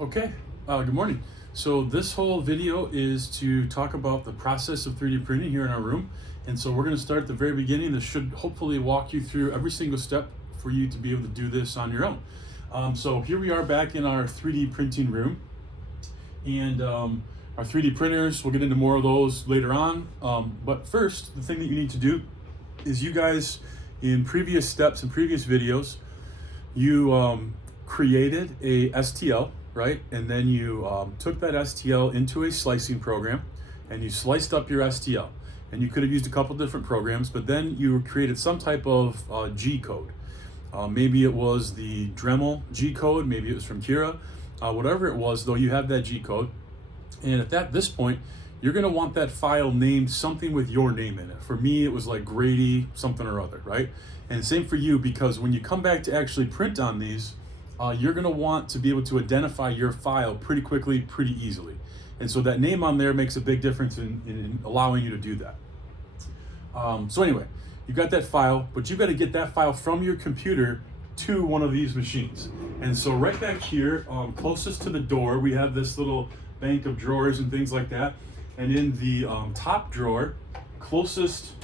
Okay, good morning. So this whole video is to talk about the process of 3D printing here in our room. And so we're going to start at the very beginning. This should hopefully walk you through every single step for you to be able to do this on your own. So here we are back in our 3D printing room. And our 3D printers, we'll get into more of those later on. But first, the thing that you need to do is you guys, in previous steps and previous videos, you created a STL, right? And then you took that STL into a slicing program and you sliced up your STL. And you could have used a couple different programs, but then you created some type of G code. Maybe it was the Dremel G code, maybe it was from Kira, whatever it was, though you have that G code. And at this point, you're gonna want that file named something with your name in it. For me, it was like Grady something or other, right? And same for you, because when you come back to actually print on these, you're gonna want to be able to identify your file pretty quickly, pretty easily. And so that name on there makes a big difference in allowing you to do that. So anyway, you got that file, but you gotta get that file from your computer to one of these machines. And so right back here, closest to the door, we have this little bank of drawers and things like that. And in the top drawer, closest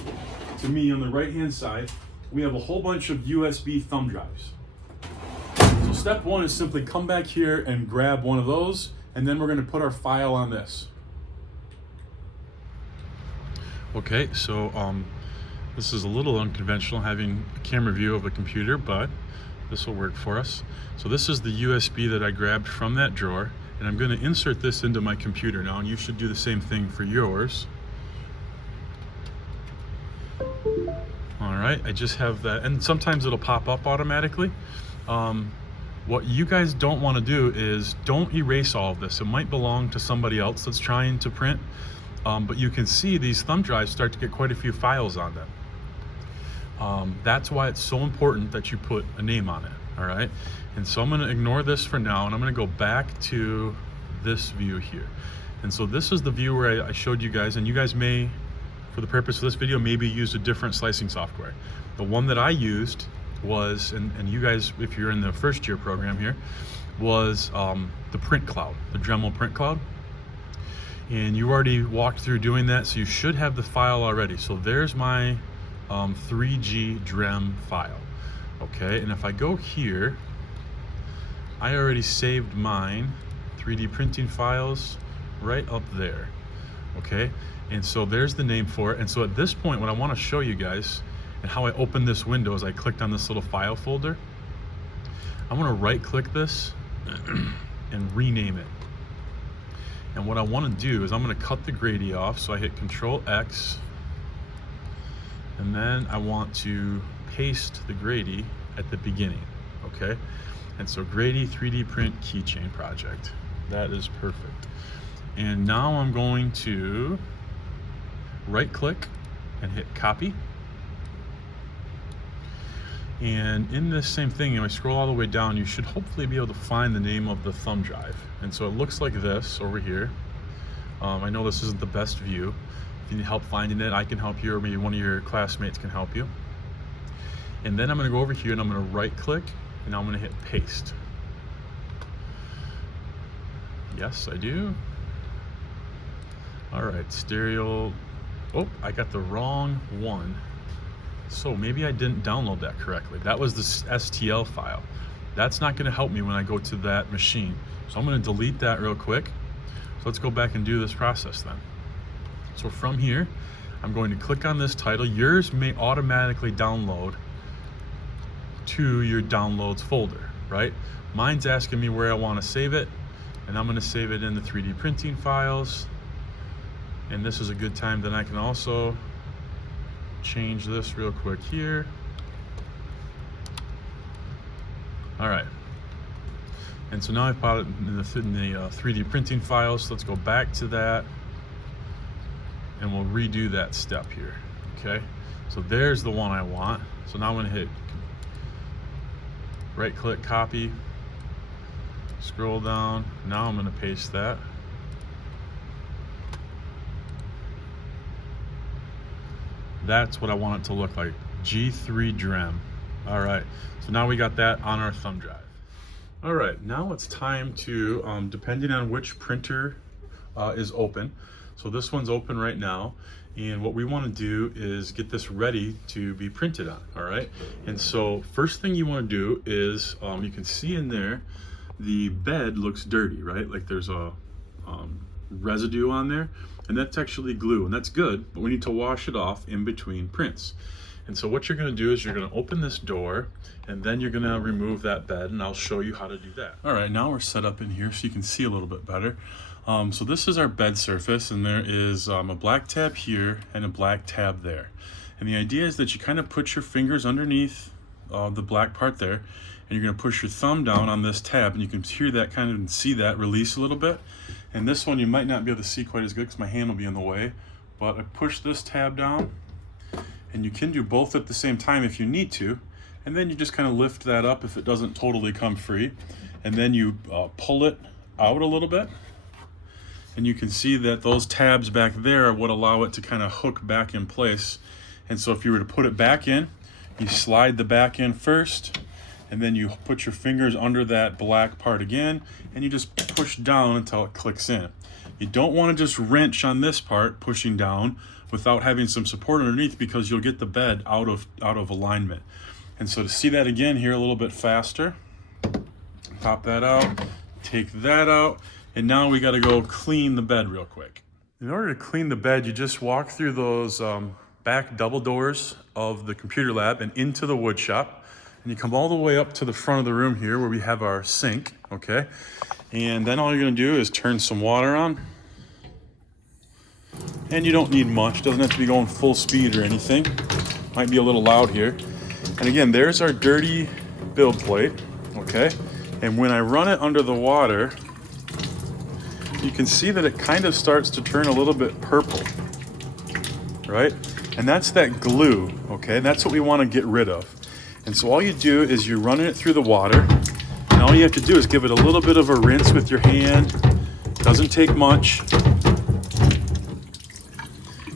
to me on the right-hand side, we have a whole bunch of USB thumb drives. So step one is simply come back here and grab one of those, and then we're gonna put our file on this. Okay, so this is a little unconventional having a camera view of a computer, but this will work for us. So this is the USB that I grabbed from that drawer, and I'm going to insert this into my computer now, and you should do the same thing for yours. All right, I just have that, and sometimes it'll pop up automatically. What you guys don't want to do is don't erase all of this. It might belong to somebody else that's trying to print, but you can see these thumb drives start to get quite a few files on them. That's why it's so important that you put a name on it, all right? And so I'm gonna ignore this for now, and I'm gonna go back to this view here. And so this is the view where I showed you guys, and you guys may, for the purpose of this video, maybe use a different slicing software. The one that I used was, and you guys, if you're in the first year program here, was the Print Cloud, the Dremel Print Cloud. And you already walked through doing that, so you should have the file already. So there's my 3G Drem file. Okay, and if I go here, I already saved mine 3D printing files right up there. Okay, and so there's the name for it. And so at this point, what I want to show you guys and how I opened this window is I clicked on this little file folder. I want to right click this and rename it. And what I want to do is I'm going to cut the Grady off, so I hit Control X, and then I want to paste the Grady at the beginning, okay? And so Grady 3D print keychain project. That is perfect. And now I'm going to right click and hit copy. And in this same thing, if I scroll all the way down, you should hopefully be able to find the name of the thumb drive. And so it looks like this over here. I know this isn't the best view. If you need help finding it, I can help you, or maybe one of your classmates can help you. And then I'm gonna go over here and I'm gonna right click, and I'm gonna hit paste. Yes, I do. All right, stereo. Oh, I got the wrong one. So maybe I didn't download that correctly. That was the STL file. That's not gonna help me when I go to that machine. So I'm gonna delete that real quick. So let's go back and do this process then. So from here, I'm going to click on this title. Yours may automatically download to your downloads folder, right? Mine's asking me where I wanna save it, and I'm gonna save it in the 3D printing files. And this is a good time that I can also change this real quick here. All right, and so now I've put it in the 3D printing files. So let's go back to that, and we'll redo that step here. Okay, so there's the one I want. So now I'm going to hit right click, copy, scroll down. Now I'm going to paste that. That's what I want it to look like, G3 Drem. All right, so now we got that on our thumb drive. All right, now it's time to, depending on which printer is open. So this one's open right now. And what we want to do is get this ready to be printed on, all right? And so first thing you want to do is, you can see in there, the bed looks dirty, right? Like there's a residue on there, and that's actually glue, and that's good, but we need to wash it off in between prints. And so what you're going to do is you're going to open this door, and then you're going to remove that bed, and I'll show you how to do that. All right, now we're set up in here so you can see a little bit better. So this is our bed surface, and there is a black tab here and a black tab there. And the idea is that you kind of put your fingers underneath the black part there, and you're going to push your thumb down on this tab, and you can hear that kind of see that release a little bit. And this one you might not be able to see quite as good because my hand will be in the way, but I push this tab down, and you can do both at the same time if you need to, and then you just kind of lift that up if it doesn't totally come free, and then you pull it out a little bit, and you can see that those tabs back there would allow it to kind of hook back in place. And so if you were to put it back in, you slide the back in first, and then you put your fingers under that black part again, and you just push down until it clicks in. You don't want to just wrench on this part, pushing down, without having some support underneath, because you'll get the bed out of alignment. And so to see that again here a little bit faster, pop that out, take that out, and now we got to go clean the bed real quick. In order to clean the bed, you just walk through those back double doors of the computer lab and into the wood shop, and you come all the way up to the front of the room here where we have our sink, okay? And then all you're going to do is turn some water on. And you don't need much, doesn't have to be going full speed or anything. Might be a little loud here. And again, there's our dirty build plate, okay? And when I run it under the water, you can see that it kind of starts to turn a little bit purple, right? And that's that glue, okay? That's what we want to get rid of. And so all you do is you're running it through the water, and all you have to do is give it a little bit of a rinse with your hand. Doesn't take much.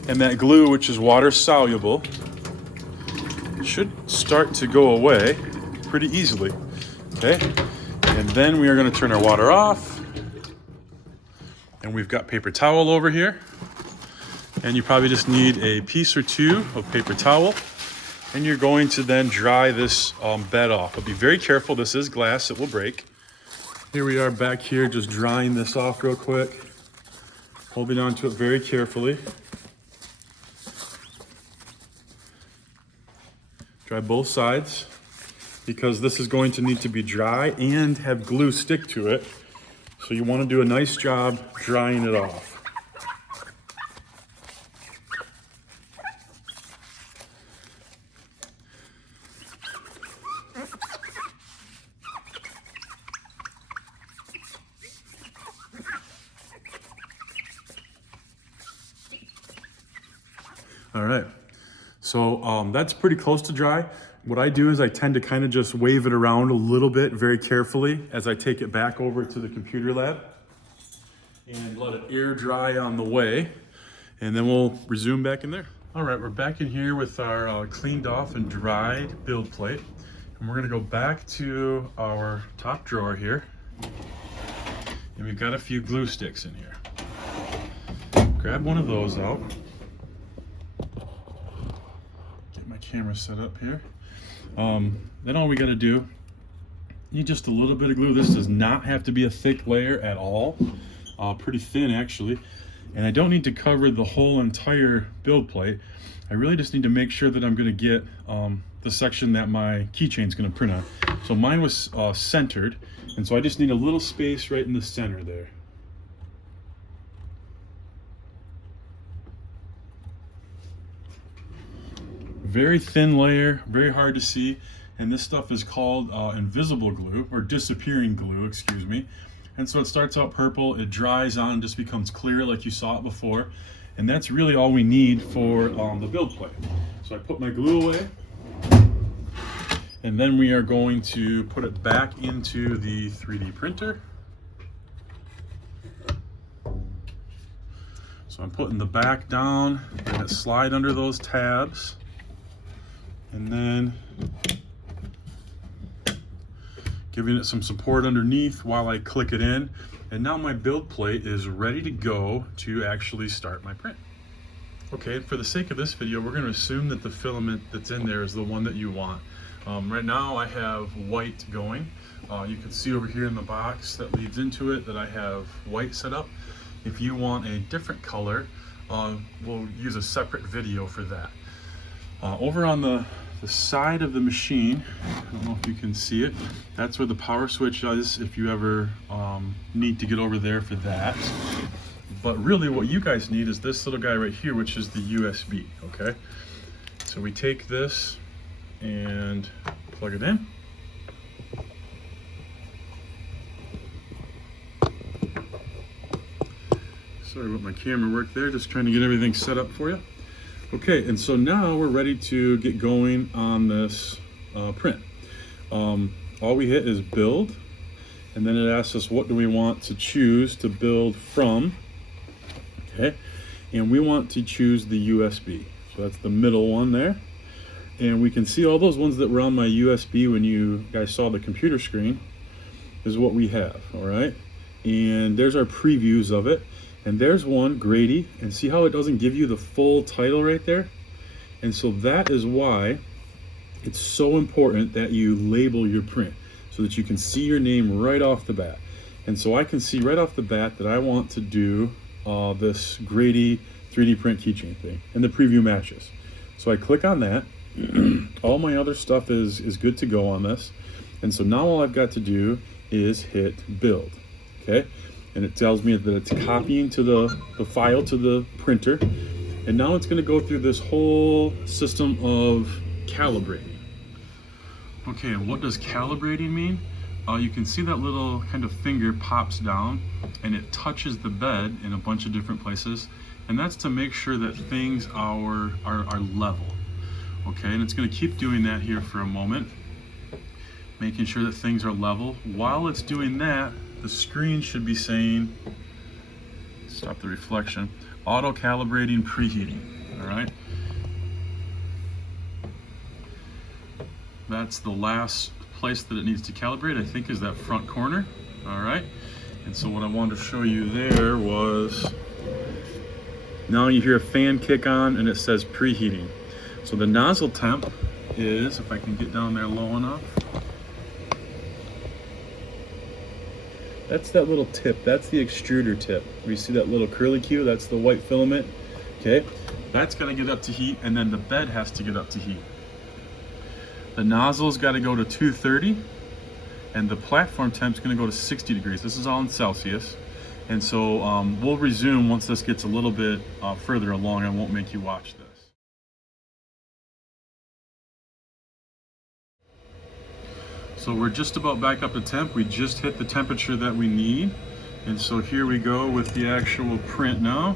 And that glue, which is water soluble, should start to go away pretty easily, okay? And then we are going to turn our water off, and we've got paper towel over here, and you probably just need a piece or two of paper towel, and you're going to then dry this bed off. But be very careful, this is glass, it will break. Here we are back here just drying this off real quick, holding on to it very carefully. Dry both sides, because this is going to need to be dry and have glue stick to it. So you want to do a nice job drying it off. All right. So that's pretty close to dry. What I do is I tend to kind of just wave it around a little bit very carefully as I take it back over to the computer lab and let it air dry on the way, and then we'll resume back in there. All right, we're back in here with our cleaned off and dried build plate, and we're gonna go back to our top drawer here, and we've got a few glue sticks in here. Grab one of those out. Camera set up here. Then all we got to do, need just a little bit of glue. This does not have to be a thick layer at all, pretty thin actually, and I don't need to cover the whole entire build plate. I really just need to make sure that I'm going to get the section that my keychain is going to print on. So mine was centered, and so I just need a little space right in the center there. Very thin layer, very hard to see, and this stuff is called invisible glue, or disappearing glue, excuse me. And so it starts out purple, it dries on, just becomes clear like you saw it before, and that's really all we need for the build plate. So I put my glue away, and then we are going to put it back into the 3D printer. So I'm putting the back down, let it slide under those tabs. And then giving it some support underneath while I click it in. And now my build plate is ready to go to actually start my print. Okay, for the sake of this video, we're going to assume that the filament that's in there is the one that you want. Right now I have white going. You can see over here in the box that leads into it that I have white set up. If you want a different color, we'll use a separate video for that. Over on the side of the machine, I don't know if you can see it, that's where the power switch is if you ever need to get over there for that. But really what you guys need is this little guy right here, which is the USB, okay? So we take this and plug it in. Sorry about my camera work there, just trying to get everything set up for you. Okay, and so now we're ready to get going on this print. All we hit is build, and then it asks us what do we want to choose to build from. Okay, and we want to choose the USB. So that's the middle one there. And we can see all those ones that were on my USB when you guys saw the computer screen is what we have, all right? And there's our previews of it. And there's one, Grady, and see how it doesn't give you the full title right there? And so that is why it's so important that you label your print so that you can see your name right off the bat. And so I can see right off the bat that I want to do this Grady 3D print keychain thing, and the preview matches. So I click on that. All my other stuff is good to go on this. And so now all I've got to do is hit build, okay? And it tells me that it's copying to the file to the printer. And now it's gonna go through this whole system of calibrating. Okay, and what does calibrating mean? You can see that little kind of finger pops down and it touches the bed in a bunch of different places. And that's to make sure that things are level. Okay, and it's gonna keep doing that here for a moment, making sure that things are level. While it's doing that, the screen should be saying, stop the reflection, auto calibrating preheating, all right? That's the last place that it needs to calibrate, I think, is that front corner, all right? And so what I wanted to show you there was, now you hear a fan kick on and it says preheating. So the nozzle temp is, if I can get down there low enough, that's that little tip, that's the extruder tip. You see that little curly Q, that's the white filament, okay? That's gonna get up to heat, and then the bed has to get up to heat. The nozzle's gotta go to 230, and the platform temp's gonna go to 60 degrees. This is all in Celsius. And so we'll resume once this gets a little bit further along. I won't make you watch this. So we're just about back up to temp. We just hit the temperature that we need. And so here we go with the actual print now.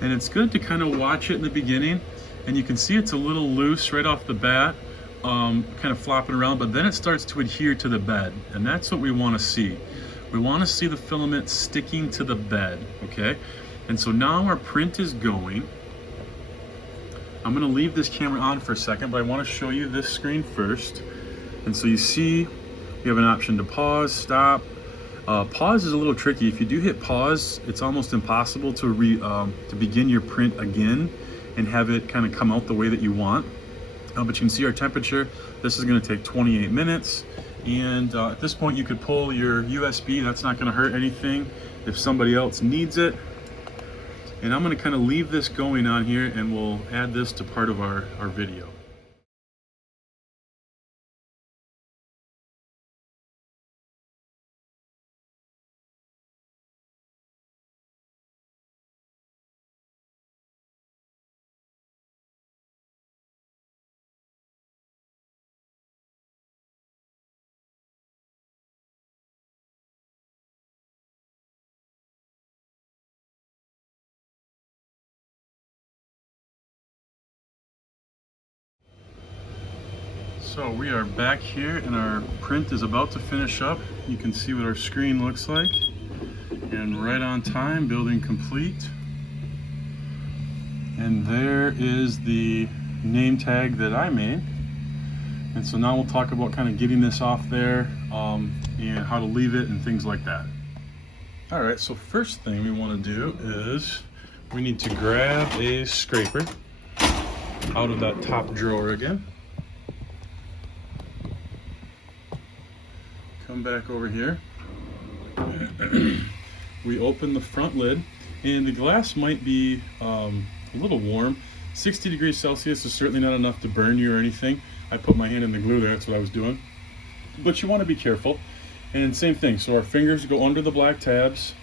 And it's good to kind of watch it in the beginning. And you can see it's a little loose right off the bat, kind of flopping around, but then it starts to adhere to the bed. And that's what we want to see. We want to see the filament sticking to the bed, okay? And so now our print is going. I'm going to leave this camera on for a second, but I want to show you this screen first. And so you see, you have an option to pause, stop. Pause is a little tricky. If you do hit pause, it's almost impossible to begin your print again and have it kind of come out the way that you want. But you can see our temperature. This is going to take 28 minutes. And at this point, you could pull your USB. That's not going to hurt anything if somebody else needs it. And I'm going to kind of leave this going on here, and we'll add this to part of our video. So we are back here and our print is about to finish up. You can see what our screen looks like. And right on time, building complete. And there is the name tag that I made. And so now we'll talk about kind of getting this off there and how to leave it and things like that. All right, so first thing we want to do is we need to grab a scraper out of that top drawer again. Come back over here. We open the front lid, and the glass might be a little warm. 60 degrees Celsius is certainly not enough to burn you or anything. I put my hand in the glue there, that's what I was doing. But you want to be careful. And same thing, so our fingers go under the black tabs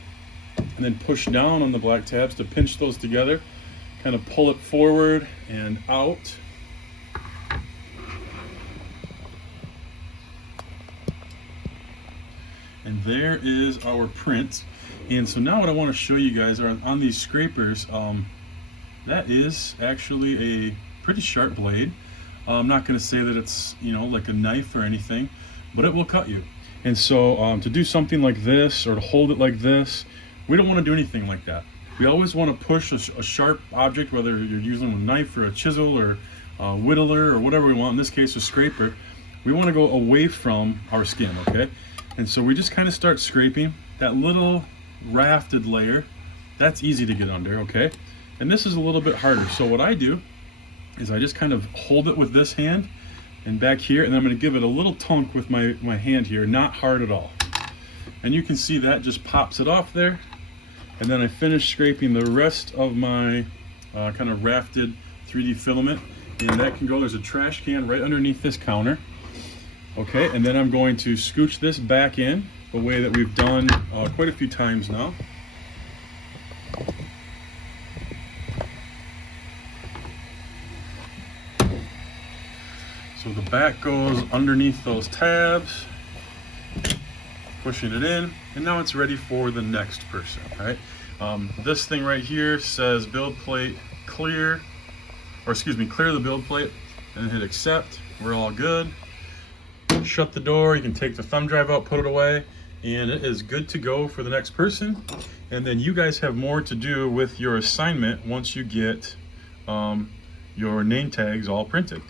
and then push down on the black tabs to pinch those together. Kind of pull it forward and out. And there is our print. And so now what I want to show you guys are on these scrapers, that is actually a pretty sharp blade. I'm not going to say that it's, you know, like a knife or anything, but it will cut you. And so to do something like this or to hold it like this, we don't want to do anything like that. We always want to push a sharp object, whether you're using a knife or a chisel or a whittler or whatever we want, in this case a scraper. We want to go away from our skin, okay? And so we just kind of start scraping that little rafted layer. That's easy to get under, okay? And this is a little bit harder. So what I do is I just kind of hold it with this hand and back here, and I'm going to give it a little tunk with my hand here, not hard at all. And you can see that just pops it off there. And then I finish scraping the rest of my kind of rafted 3D filament, and that can go, there's a trash can right underneath this counter. Okay, and then I'm going to scooch this back in the way that we've done quite a few times now. So the back goes underneath those tabs, pushing it in, and now it's ready for the next person, right? This thing right here says build plate clear, or excuse me, clear the build plate, and hit accept. We're all good. Shut the door, you can take the thumb drive out, put it away, and it is good to go for the next person. And then you guys have more to do with your assignment once you get your name tags all printed.